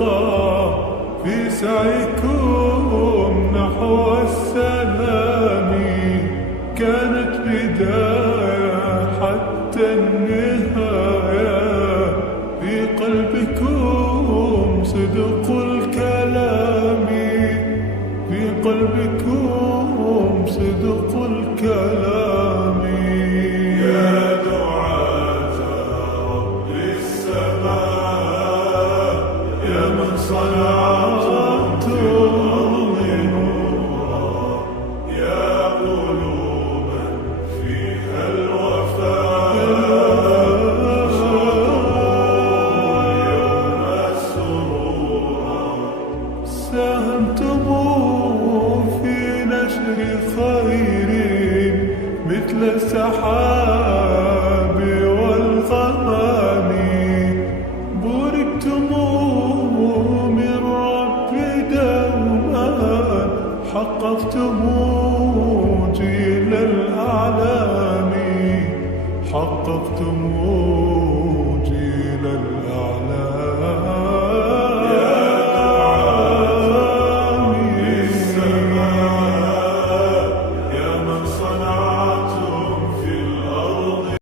ترقى في سعيكم نحو السلام. كانت بداية حتى النهاية، في قلبكم صدق الكلام، في قلبكم صدق الكلام. يا دعاة رب السماء، يا من صنعتم الأرض نورا، يا قلوبا فيها الوفاء، يوم سرورا. ساهمتم في نشر خير مثل السحاب والغمام، بوركتم من رب دوما، حققتم جيل الأعلام، حققتم جيل الأعلام.